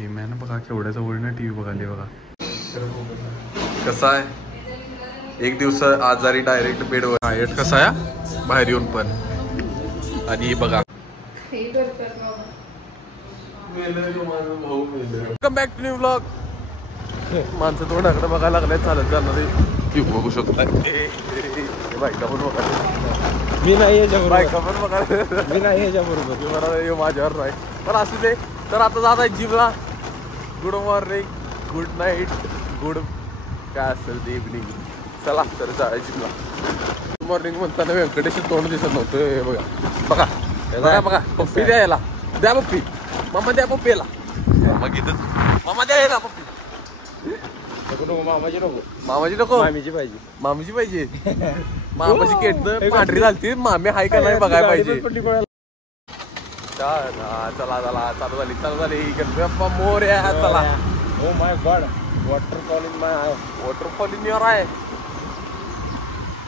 हे मॅन बघा केवढ्या जवळनं T V बघाली बघा. कसा आहे एक दिवस आजारी डायरेक्ट बेडवर डायट कसा आहे बाहेर येऊन पण. आणि बघा welcome back to new vlog. माणसं तोंडाकडे बघायला लागले चालत जाणार ती बघू शकता. बायका पण बघा मी नाही याच्याबरोबर बायका पण बघा मी नाही याच्याबरोबर मला माझ्यावर नाही पण असू दे. तर आता जात आहे जिमला. Good morning good night good काय असेल ते इव्हनिंग. चला तर जाय जिमला. गुड मॉर्निंग म्हणताना व्यंकटेश तोंड दिसत नव्हतं. हे बघा बघा बघा बघा पप्पी द्यायला द्या पप्पी. मामा द्या पप्पी याला. मामा घेत मामा द्या यायला पप्पी. मामाची नको मामाची नको मामीची पाहिजे मामीची पाहिजे. मामाची केट पांढरी झालती मामी हाय का नाही बघायला पाहिजे. चला चला चालू झाली गणपती बाप्पा मोरया. चला oh my God waterfall in my I. Waterfall in your I.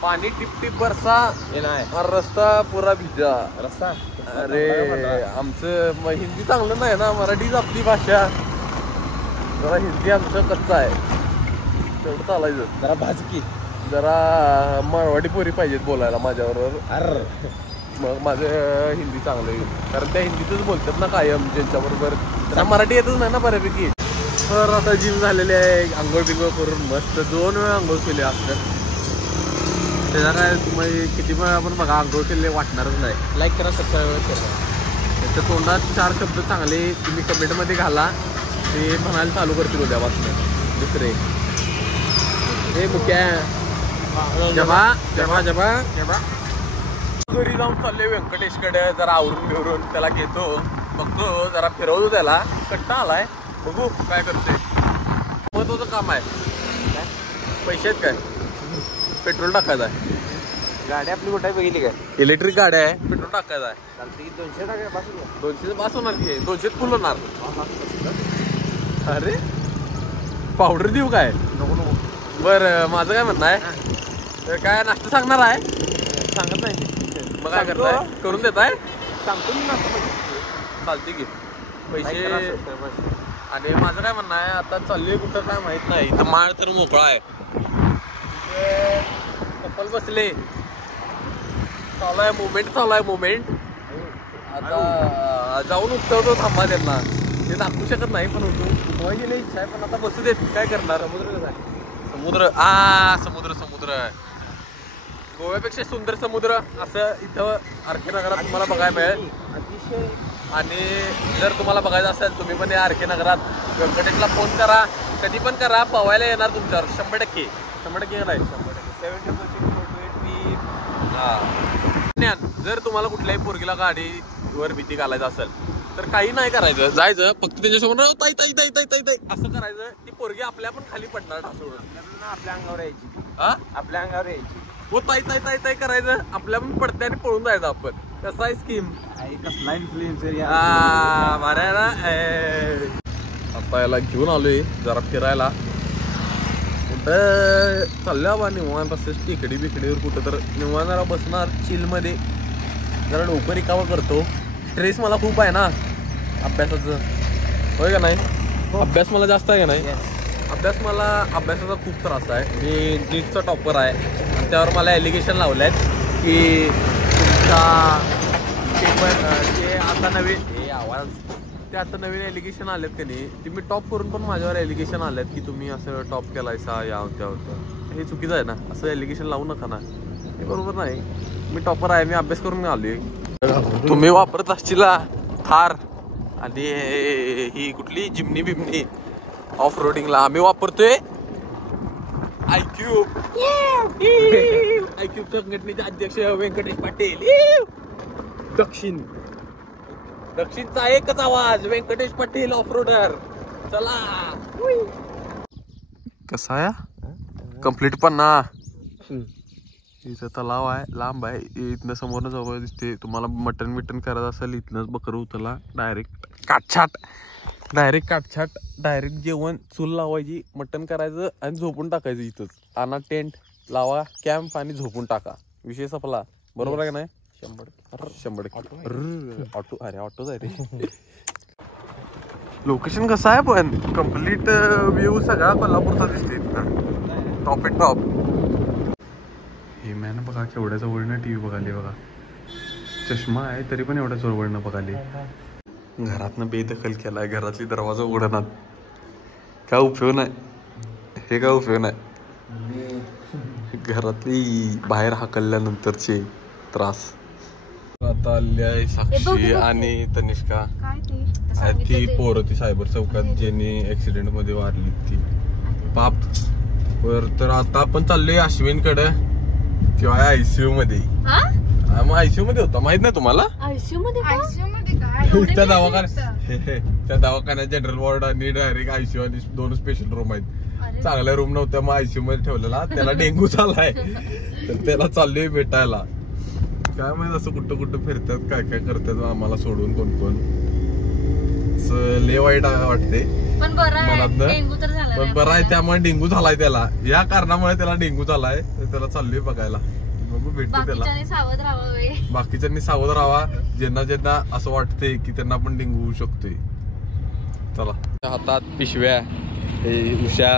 पानी टिप टिप बरसा और रस्ता पुरा भिजा. रस्ता अरे आमचं हिंदी चांगलं नाही ना. मराठीच आपली भाषा. जरा हिंदी आमचं कच्चं आहे. तेवढं चालायचं. जरा भाजकी जरा मारवाडी पोरी पाहिजेत बोलायला माझ्याबरोबर. अर मग माझं हिंदी चांगलं येईल. कारण त्या हिंदीतच बोलतात ना कायम ज्यांच्याबरोबर. त्यांना मराठी येतच नाही ना बऱ्यापैकी. तर आता जिम झालेली आहे. आंघोळ बिंघोळ करून मस्त 2 वेळा आंघोळ केली असतात. त्याचा काय तुम्ही किती वेळा आपण बघा आंघोळ केले वाटणारच नाही. लाईक करा सबस्क्राईब करा. त्याच्या तोंडात 4 शब्द चांगले तुम्ही कमेंटमध्ये घाला. ते म्हणायला चालू करतील उद्यापासून. दुसरे हे मुख्या जबा जबा जबा जबा. घरी जाऊन चालले व्यंकटेशकडे. जरा आवरून बिवरून त्याला घेतो बघतो जरा फिरवतो त्याला. कट्टा आलाय बघू काय करतोय. महत्वाचं काम आहे. पैसे आहेत काय पेट्रोल टाकायचं आहे. गाडी आपली कुठे बघितली काय. इलेक्ट्रिक गाडी आहे पेट्रोल टाकायचं आहे. चालते 200 टाका पासून 200 पास होणार की 200 फुल होणार. अरे पावडर देऊ काय. नको नको. बरं माझं काय म्हणणं आहे तर काय नाश्ता सांगणार आहे. सांगत नाही मग काय करताय करून देताय. सांगतो मी नाश्ता चालते की पैसे. आणि माझं काय म्हणणं आहे आता चालले कुठं काय माहित नाही. तर माळ तर मोकळा आहे. कपल बसले चालू आहे मुवमेंट चालू आहे मुवमेंट. आता जाऊन उठवतो थांबा त्यांना. ते दाखवू शकत नाही पण उठवायची गेली इच्छा आहे. पण आता बसू देत काय करणार. समुद्र कसं आहे. समुद्र समुद्र समुद्र गोव्यापेक्षा सुंदर समुद्र असं इथं आर.के. नगरात तुम्हाला बघायला मिळेल. अतिशय. आणि जर तुम्हाला बघायचं असेल तुम्ही पण या आर.के. नगरात व्यंकटेशला फोन करा. कधी पण करा पवायला येणार तुमच्यावर 100% 100% नाही 70% जर तुम्हाला कुठल्याही पोरगीला गाडीवर भीती घालायचं असेल तर काही नाही करायचं. जायचं फक्त त्याच्यासमोर ताई ताई ताई ताई ताई ताई असं करायचं. ती पोरगी आपल्या पण खाली पडणार ढासळून. आपल्या अंगावर यायची. आपल्या अंगावर यायची. हो ताई ताई ताई ताई करायचं. आपल्या पण पडते आणि पळून जायचं आपण. कसं आहे स्कीम. कसला इन्फ्लुएन्सर ना. आता याला घेऊन आलोय जरा फिरायला. कुठं चालल्या बा निवांत असं टेकडी बिकडीवर कुठं तर निवांत जरा बसणार चिल मध्ये. जरा डोकं रिकामं करतो. स्ट्रेस मला खूप आहे ना अभ्यासाचं. होय का नाही. अभ्यास मला जास्त आहे का नाही. अभ्यासाचा खूप त्रास आहे. मी नीटचा टॉपर आहे. आणि त्यावर मला ॲलिगेशन लावले आहेत की तुमचा ते आता नवीन आवाज ते आता नवीन ॲलिगेशन आलेत का नाही. ते मी टॉप करून पण माझ्यावर ॲलिगेशन आलेत की तुम्ही असं टॉप केलायसा या त्या होतं. हे चुकीचं आहे ना. असं ॲलिगेशन लावू नका ना. हे बरोबर नाही. मी टॉपर आहे. मी अभ्यास करून आलोय. तुम्ही वापरत असतील थार आणि ही कुठली जिमनी बिमनी ऑफ रोडिंगला. आम्ही वापरतोय आयक्यूब. आयक्यूब संघटनेचे अध्यक्ष व्यंकटेश पाटील. दक्षिणचा एकच आवाज व्यंकटेश पाटील ऑफ रोडर. चला कसा आहे कम्प्लीट पण ना. इथं तलाव आहे लांब आहे. इथनं समोरनं जवळ दिसते. तुम्हाला मटन बिटन करायचं असेल इथनंच बकरं उतरला. डायरेक्ट काटछाट डायरेक्ट जेवण चूल लावायची मटन करायचं आणि झोपून टाकायचं इथंच. आणा टेंट लावा कॅम्प आणि झोपून टाका. विषय संपला. बरोबर आहे का नाही. 100% ऑटो. अरे ऑटोच आहे रे. लोकेशन कसं आहे पण कम्प्लीट व्ह्यू सगळा कोल्हापूरचा दिसते टॉप एट टॉप. हे मॅन बघा केवढ्या जवळनं टी व्ही बघाली बघा. चष्मा आहे तरी पण एवढ्या जवळनं बघाली. घरातनं बेदखल केलाय, घरातली दरवाजा उघडणार. काय उपयोग नाही हे, काय उपयोग नाही. घरातली बाहेर हाकलल्यानंतरचे त्रास. आता आली आहे साक्षी आणि तनिष्का. ती पोरं ती सायबर चौकात ज्यांनी ऍक्सिडेंट मध्ये वारली ती पाप. तर आता आपण चाललोय अश्विनकडे. किंवा आयसीयू मध्ये. मग आयसीयू मध्ये होता माहित नाही तुम्हाला? आयसीयू मध्ये त्या दवाखान्यात जनरल वॉर्ड आणि डायरेक्ट आयसीयू आणि 2 स्पेशल रूम आहेत. चांगल्या रूम नव्हत्या मग आयसीयू मध्ये ठेवलेला. त्याला डेंग्यू झालाय तर त्याला चाललोय भेटायला. काय माहित असं कुठं कुठं फिरतात काय काय करतात आम्हाला सोडून कोण कोण. लय वाईट वाटते मनातनं. पण बरं आहे त्यामुळे डेंग्यू झालाय त्याला. या कारणामुळे त्याला डेंग्यू झालाय तर त्याला चाललोय बघायला. बघू भेटतो त्याला. बाकीच्यांनी सावध राहावा ज्यांना ज्यांना असं वाटतंय की त्यांना पण डेंग्यू होऊ शकतोय. चला हातात पिशव्या हे उशा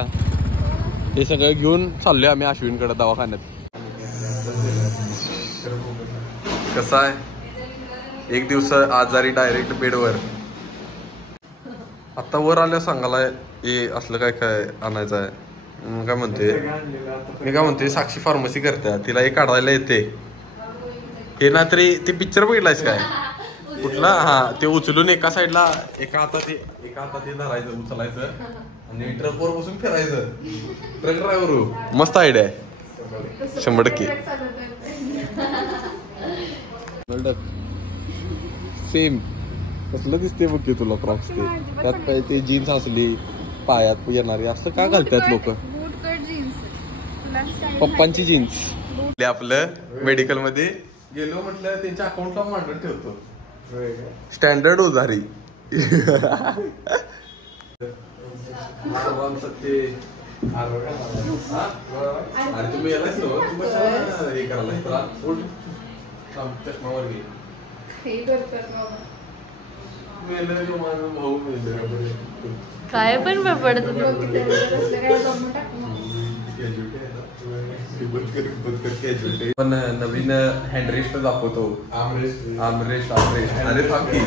हे सगळं घेऊन चाललोय आम्ही अश्विनकडे दवाखान्यात. कसं आहे 1 दिवस आजारी डायरेक्ट बेडवर. आता वर आल्या सांगायला हे असलं काय काय आणायचं आहे. मी काय म्हणते साक्षी फार्मसी करते तिला हे काढायला येते. हे ना तरी ते पिक्चर बघितलायस काय कुठला? हा ते उचलून एका साईडला एका हातात हे धरायचं उचलायचं आणि ट्रकवर बसून फिरायचं. ट्रक ड्रायव्हर मस्त आयडिया आहे 100%. सेम कसलं दिसते बघ की तुला क्रॉक्स ते. त्यात काय ते जीन्स असली पायात येणारी असं का घालतात लोक? पप्पांची जीन्स. आपलं मेडिकल मध्ये गेलो म्हटलं त्यांच्या अकाउंटला मांडून ठेवतो. स्टँडर्ड उधारी. अरे तुम्ही यालाच हे करायला चष्मावर घे. भाऊ काय पण पडत. पण नवीन हँडरेस्ट दाखवतो. आमरेस्ट अरे थांब की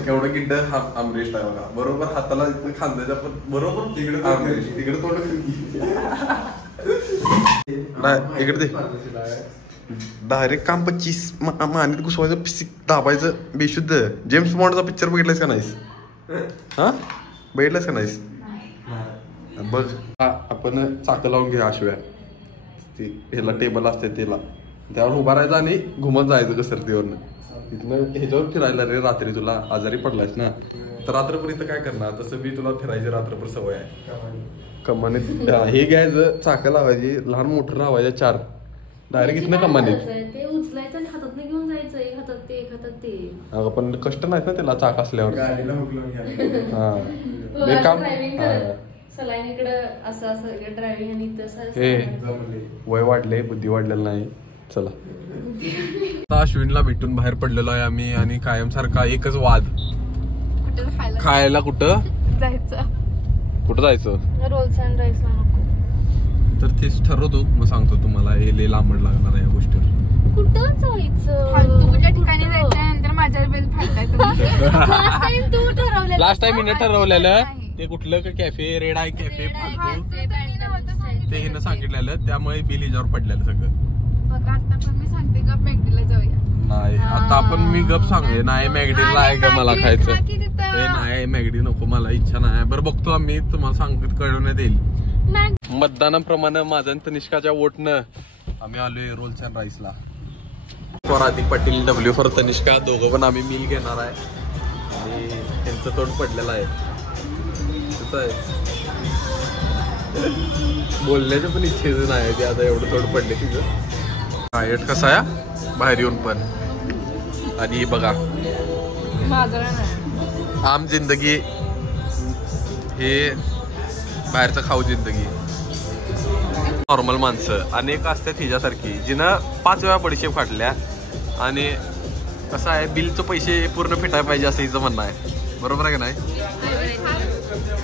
केवढं गिड्ड आमरेस्ट आहे बघा. बरोबर हाताला खांद्याच्या पण बरोबर तिकडे तोंड इकडे डायरेक्ट काम 25 मानीत घुसवायचं पिसिक दाबायचं बेशुद्ध. जेम्स बॉन्डचा पिक्चर बघितलायस का नाहीस? हा बघितलायस का नाहीस? बघ आपण चाकं लावून घ्या अश्व्या. ह्याला टेबल असते त्याला त्यावर उभा राहायचं आणि घुमत जायचं घसरतीवरनं. तिथनं ह्याच्यावर फिरायला रे रात्री तुला आजारी पडलायस ना तर रात्रभर इथं काय करणार? तसं मी तुला फिरायची रात्रभर सवय आहे. कमानीत हे घ्यायचं चाकं लावायची लहान मोठं लावायचं 4 डायरेक्ट इथनं कमानीत ते उचलायचं आणि हातात घेऊन जायचं. एक हातात ते एक हातात ते. अगं पण कष्ट नाहीत ना त्याला चाक असल्यावर. हा काम सलाईन इकडं असं असं ड्रायव्हिंग आणि तसं. हे वय वाढले बुद्धी वाढलेलं नाही. चला अश्विनला भेटून बाहेर पडलेलो आहे आम्ही आणि कायम सारखा एकच वाद. खायला कुठं जायचं? रोल्स अँड राईसला नको. तर तेच ठरवतो मग सांगतो तुम्हाला. हे लय लांबड लागणार आहे या गोष्टीवर. कुठं जायचं? फालतूच्या ठिकाणी जायचं नंतर माझ्यावर बेल फाडताय. लास्ट टाइम मी ठरवलेलं ते कुठलं कॅफे रेड आय कॅफे ते हिनं सांगितलेलं त्यामुळे बिल हिच्यावर पडलेलं सगळं. बघा आता पण मी सांगते गप मॅगडीला जाऊया. नाही आता आपण मी गप सांगते नाही मॅगडीला आहे का मला खायचं. हे नाही मॅगडी नको मला इच्छा नाही. बरं बघतो आम्ही तुम्हाला सांगत कळवण्यात येईल. मतदानाप्रमाणे माझं आणि तनिष्काच्या वोटनं आम्ही आलोय रोल्स अँड राईसला. For Hardik Patil W for Tanishka. दोघं पण आम्ही मिल घेणार आहे आणि त्यांचं तोंड पडलेलं आहे. बोलण्याच्या पण इच्छेच नाही ते आता एवढं तोंड पडले तिचं. डायट कसा आहे बाहेर येऊन पण. आणि बघा आम जिंदगी हे बाहेरचं खाऊ जिंदगी. नॉर्मल माणसं अनेक असतात हिच्यासारखी जिनं 5 वेळा बडीशेप काढल्या आणि कसं आहे बिलचं पैसे पूर्ण फिटायला पाहिजे असं हिचं म्हणणं आहे. बरोबर आहे का नाही?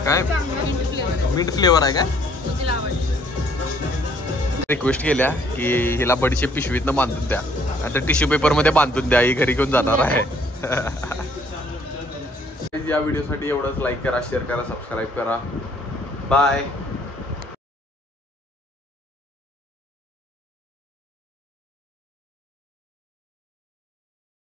काय मिंट फ्लेवर आहे काय? रिक्वेस्ट केल्या की हिला बडीचे पिशवीतनं बांधून द्या, आता टिश्यू पेपर मध्ये बांधून द्या, ही घरी घेऊन जाणार आहे. या व्हिडिओसाठी एवढंच. लाईक करा, शेअर करा, सबस्क्राईब करा. बाय.